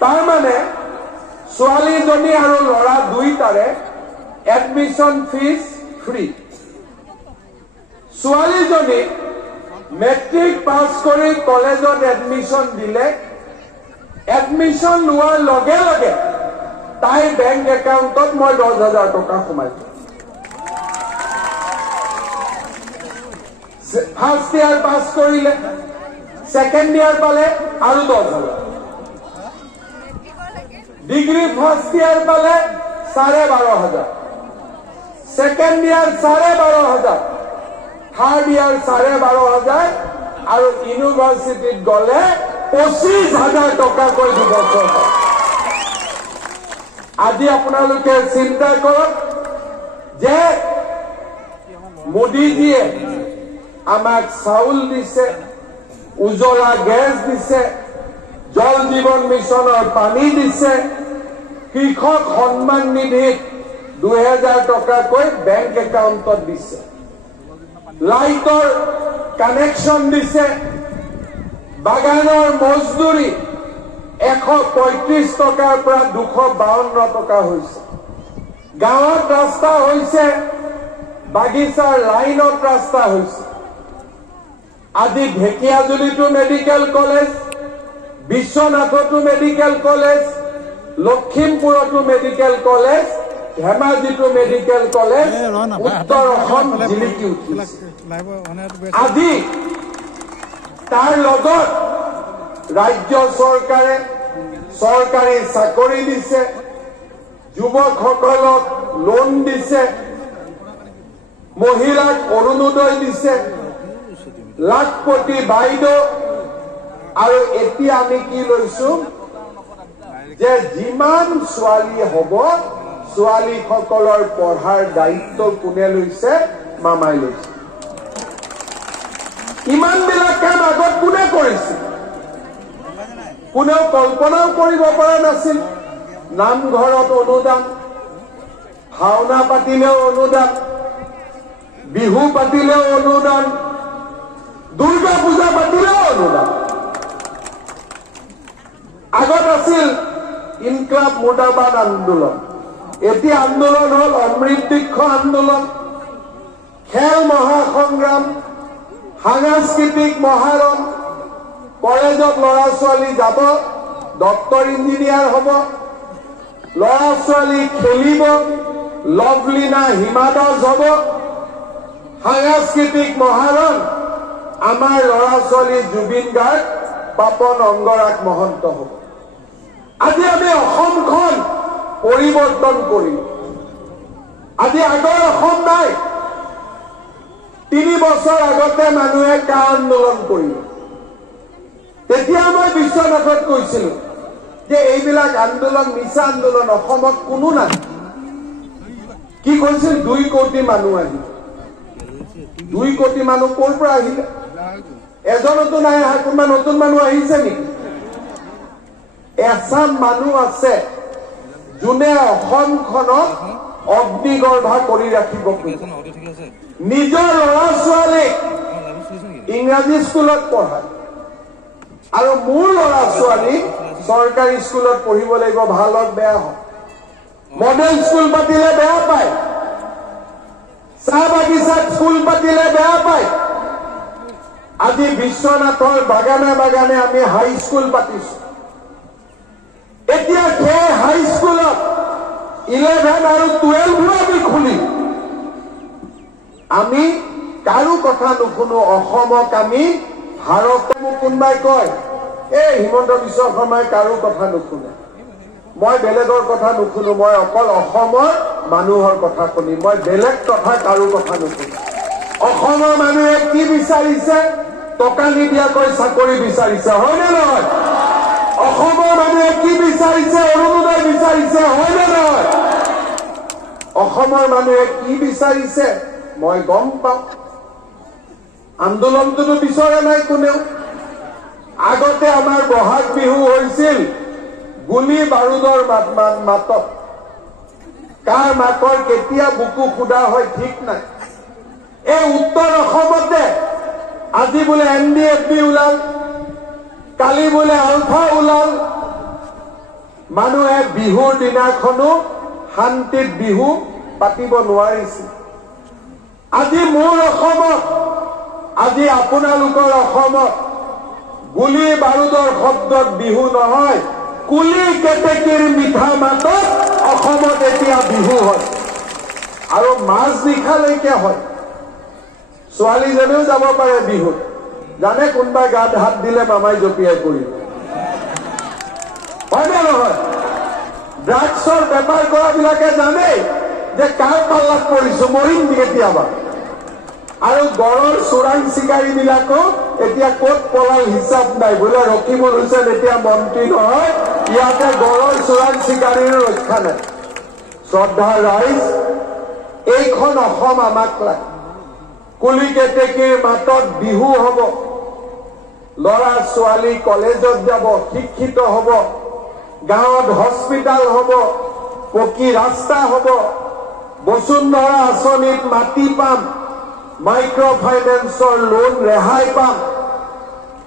তাৰ মানে ছোৱালীজনী আৰু ল'ৰা দুইটাৰে এডমিশন ফিজ ফ্ৰী ছোৱালীজনী মেট্ৰিক পাছ কৰি কলেজত এডমিশন দিলে এডমিশন লোৱাৰ লগে লগে তাই বেংক একাউণ্টত মই 10,000 টকা সোমাইছো ফাৰ্ষ্ট ইয়াৰ পাছ কৰিলে সেকেন্ড ইয়াৰ পালে আৰু 10,000 ডিগ্ৰী ফাৰ্ষ্ট ইয়াৰ পালে 12,500 সেকেন্ড ইয়াৰ 12,500 থাৰ্ড ইয়াৰ 12,500 আৰু ইউনিভাৰ্চিটিত গলে 25,000 টকাকৈ দিব চৰকাৰ আজি আপোনালোকে চিন্তা কৰক যে মোদীজীয়ে আমাক চাউল দিছে উজ্জ্বলা গেছ দিছে জল জীৱন মিছনৰ পানী দিছে কৃষক সন্মান নিধিত 2,000 টকাকৈ বেংক একাউণ্টত দিছে লাইটৰ কানেকশ্যন দিছে বাগানৰ মজদুৰি 135 টকাৰ পৰা 252 টকা হৈছে গাঁৱত ৰাস্তা হৈছে বাগিচাৰ লাইনত ৰাস্তা হৈছে আজি ঢেকিয়াজুলিতো মেডিকেল কলেজ বিশ্বনাথতো মেডিকেল কলেজ লখিমপুৰতো মেডিকেল কলেজ ধেমাজিতো মেডিকেল কলেজ উত্তৰ অসম জিলিকি উঠিছে আজি তাৰ লগত ৰাজ্য চৰকাৰে চৰকাৰী চাকৰি দিছে যুৱকসকলক লোন দিছে মহিলাক অৰুণোদয় দিছে লাখপতি বাইদেউ আৰু এতিয়া আমি কি লৈছো যে যিমান ছোৱালী হ'ব ছোৱালীসকলৰ পঢ়াৰ দায়িত্ব কোনে লৈছে মামাই লৈছে ইমানবিলাক কাম আগত কোনে কৰিছিল কোনেও কল্পনাও কৰিব পৰা নাছিল নামঘৰত অনুদান ভাওনা পাতিলেও অনুদান বিহু পাতিলেও অনুদান দুৰ্গা পূজা পাতিলেও অনুদান আগত আছিল ইনকলাব মুৰ্দাবাদ আন্দোলন এতিয়া আন্দোলন হল অমৃত বৃক্ষ আন্দোলন খেল মহাসংগ্ৰাম সাংস্কৃতিক মহাৰণ কলেজত ল'ৰা ছোৱালী যাব ডক্টৰ ইঞ্জিনিয়াৰ হ'ব ল'ৰা ছোৱালী খেলিব লভলীনা হিমা দাস হ'ব সাংস্কৃতিক মহাৰণ আমাৰ ল'ৰা ছোৱালী জুবিন গাৰ্গ পাপন অংগৰাগ মহন্ত হ'ব আজি আমি অসমখন পৰিৱৰ্তন কৰিম আজি আগৰ অসম নাই 3 বছৰ আগতে মানুহে কা আন্দোলন কৰিলে তেতিয়া মই বিশ্বনাথত কৈছিলো যে এইবিলাক আন্দোলন মিছা আন্দোলন অসমত কোনো নাই কি কৈছিল 2 কোটি মানুহ আহিল 2 কোটি মানুহ ক'ৰ পৰা আহিলে এজনতো নাই কোনোবা নতুন মানুহ আহিছে নেকি এছাম মানুহ আছে যোনে অসমখনক অগ্নিগৰ্ভা কৰি ৰাখিব নিজৰ ল'ৰা ছোৱালীক ইংৰাজী স্কুলত পঢ়ায় আৰু মোৰ ল'ৰা ছোৱালীক চৰকাৰী স্কুলত পঢ়িব লাগিব ভালত বেয়া হয় মডেল স্কুল পাতিলে বেয়া পায় চাহ বাগিচাত স্কুল পাতিলে বেয়া পায় আজি বিশ্বনাথৰ বাগানে বাগানে আমি হাই স্কুল পাতিছো এতিয়া সেই হাই স্কুলত 11 আৰু 12 আমি খুলি আমি কাৰো কথা নুশুনো অসমক আমি ভাৰত মোক কোনবাই কয় এই হিমন্ত বিশ্ব শৰ্মাই কাৰো কথা নুশুনে মই বেলেগৰ কথা নুশুনো মই অকল অসমৰ মানুহৰ কথা শুনি মই বেলেগ কথা কাৰো কথা নুশুনো অসমৰ মানুহে কি বিচাৰিছে টকা নিদিয়াকৈ চাকৰি বিচাৰিছে হয়নে নহয় অসমৰ মানুহে কি বিচাৰিছে অৰুণোদয় বিচাৰিছে হয়নে নহয় অসমৰ মানুহে কি বিচাৰিছে মই গম পাওঁ আন্দোলনটো বিচৰা নাই কোনেও আগতে আমাৰ বহাগ বিহু হৈছিল গুলি বাৰুদৰ মাতত কাৰ মাকৰ কেতিয়া বুকু খুদা হয় ঠিক নাই এই উত্তৰ অসমতে আজি বোলে NDFB ওলাল কালি বোলে আলফা ওলাল মানুহে বিহুৰ দিনাখনো শান্তিত বিহু পাতিব নোৱাৰিছিল। আজি মোৰ অসমত, আজি আপোনালোকৰ অসমত গুলি বাৰুদৰ শব্দত বিহু নহয়, কুলি কেতেকীৰ মিঠা মাতত অসমত এতিয়া বিহু হয়। আৰু মাছ নিশালৈকে হয়। ছোৱালীজনীও যাব পাৰে বিহুত, জানে কোনোবাই গাত হাত দিলে মামাই জপিয়াই পৰিব, হয়নে নহয়? ড্ৰাগছৰ বেপাৰ কৰাবিলাকে জানে যে কাৰ পাল্লাত পৰিছো, মৰিম কেতিয়াবা। আৰু গড়ৰ চোৰাং চিকাৰী বিলাকো এতিয়া ক'ত পলাল হিচাপ নাই। বোলে ৰকিবুল হুছেইন এতিয়া মন্ত্ৰী নহয়, ইয়াতে গড়ৰ চোৰাং চিকাৰীৰ ৰক্ষা নাই। শ্ৰদ্ধাৰ ৰাইজ, এইখন অসম আমাক লাগে। কুলি কেতেকীৰ মাতত বিহু হব, ল'ৰা ছোৱালী কলেজত যাব, শিক্ষিত হব, গাঁৱত হস্পিটাল হব, পকী ৰাস্তা হব, বসুন্ধৰা আঁচনিত মাটি পাম, মাইক্ৰ ফাইনেন্সৰ লোন ৰেহাই পাম,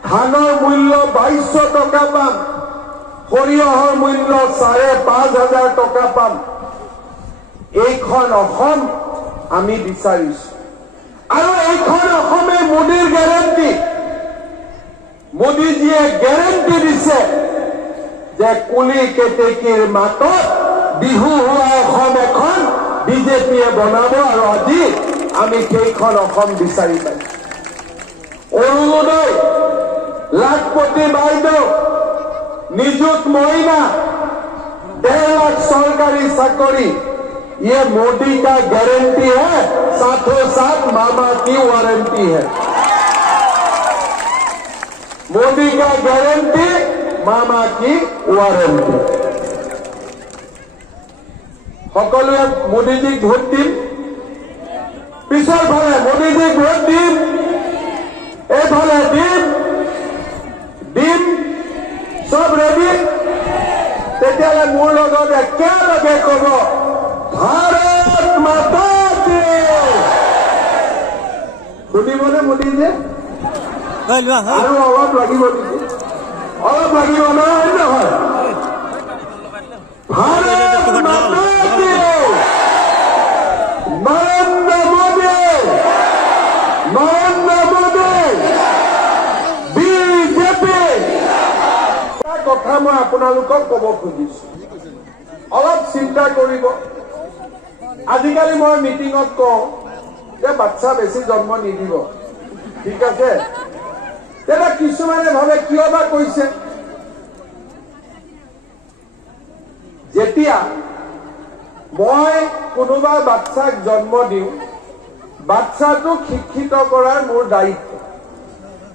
ধানৰ মূল্য 2200 টকা পাম, সৰিয়হৰ মূল্য 5,500 টকা পাম। এইখন অসম আমি বিচাৰিছো। আৰু এইখন অসমে মোদীৰ গেৰেণ্টি। মোদীজীয়ে গেৰেণ্টি দিছে যে কুলি কেতেকীৰ মাতত বিহু হোৱা অসম এখন বিজেপিয়ে বনাব। আৰু আজি আমি সেইখন অসম বিচাৰি পাইছো। অৰুণোদয়, লাখপতি বাইদেউ, নিযুত মহিলা, 1.5 लाख सरकारी चाकरी, ये मोदी का गारंटी है, साथों साथ मामा की वारंटी है। मोदी का गारंटी, मामा की वारंटी। সকলোৱে মোদীজীক ভোট দিম, পিছৰ ফালে মোদীজীক ভোট দিম, এইফালে দিম, চব ৰেডি? তেতিয়াহ'লে মোৰ লগত একেলগে ক'ব, ভাৰত মাতা কি। শুনিবনে মোদীজীয়ে? আৰু অলপ লাগিব নেকি? অলপ লাগিব নহয় নহয়? ভাৰত মাতা কি, নৰেন্দ্ৰ মোদী, বিজেপি। কথা মই আপোনালোকক ক'ব খুজিছো, অলপ চিন্তা কৰিব। আজিকালি মই মিটিঙত কওঁ যে বাচ্চা বেছি জন্ম নিদিব, ঠিক আছে? তেতিয়া কিছুমানে ভাবে কিয় বা কৈছে। যেতিয়া মই কোনোবা বাচ্চাক জন্ম দিওঁ, বাচ্চাটোক শিক্ষিত কৰাৰ মোৰ দায়িত্ব।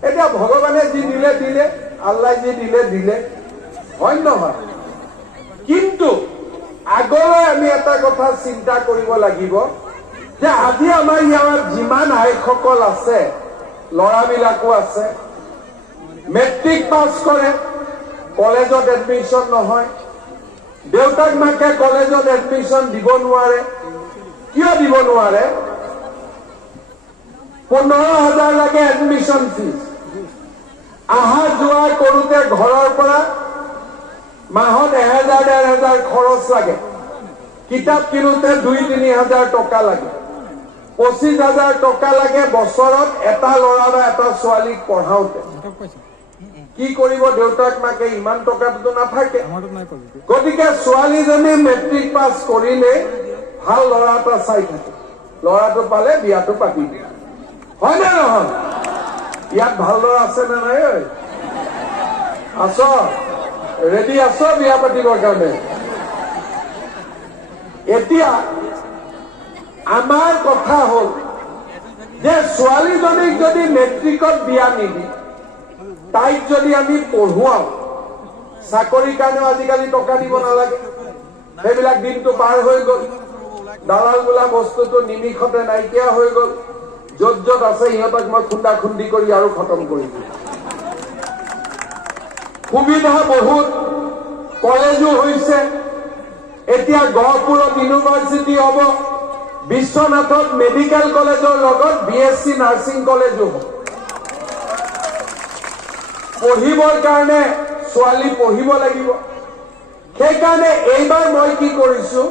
এতিয়া ভগৱানে যি দিলে দিলে, আল্লাহ যি দিলে দিলে, হয় নহয়? কিন্তু আগলৈ আমি এটা কথা চিন্তা কৰিব লাগিব যে আজি আমাৰ ইয়াত যিমান আইসকল আছে, ল'ৰাবিলাকো আছে, মেট্ৰিক পাছ কৰে, কলেজত এডমিশ্যন নহয়, দেউতাক মাকে কলেজত এডমিশ্যন দিব নোৱাৰে। কিয় দিব নোৱাৰে? 15,000 লাগে এডমিশ্যন ফিজ। আহা যোৱা কৰোঁতে ঘৰৰ পৰা মাহত 1,000-1,500 খৰচ লাগে। কিতাপ কিনোতে 2-3,000 টকা লাগে। 25,000 টকা লাগে বছৰত এটা ল'ৰা বা এটা ছোৱালীক পঢ়াওঁতে। কি কৰিব দেউতাক মাকে? ইমান টকাটো নাথাকে। গতিকে ছোৱালীজনী মেট্ৰিক পাছ কৰিলে ভাল ল'ৰা এটা চাই থাকে, ল'ৰাটো পালে বিয়াটো পাতি দিয়ে, হয় নে নহয়? ইয়াত ভাল ল'ৰা আছে নে নাই? আছ? ৰেডি আছ বিয়া পাতিবৰ কাৰণে? এতিয়া আমাৰ কথা হ'ল যে ছোৱালীজনীক যদি মেট্ৰিকত বিয়া নিদি, তাইক যদি আমি পঢ়ুৱাও, চাকৰিৰ কাৰণেও আজিকালি টকা দিব নালাগে, সেইবিলাক দিনটো পাৰ হৈ গ'ল। দালাল বোলা বস্তুটো নিমিষতে নাইকিয়া হৈ গ'ল। য'ত য'ত আছে সিহঁতক মই খুন্দা খুন্দি কৰি আৰু খতম কৰি দিম। সুবিধা বহুত, কলেজো হৈছে। এতিয়া গহপুৰত ইউনিভাৰ্চিটি হ'ব, বিশ্বনাথত মেডিকেল কলেজৰ লগত BSc নাৰ্ছিং কলেজো হ'ব। পঢ়িবৰ কাৰণে ছোৱালী পঢ়িব লাগিব। সেইকাৰণে এইবাৰ মই কি কৰিছো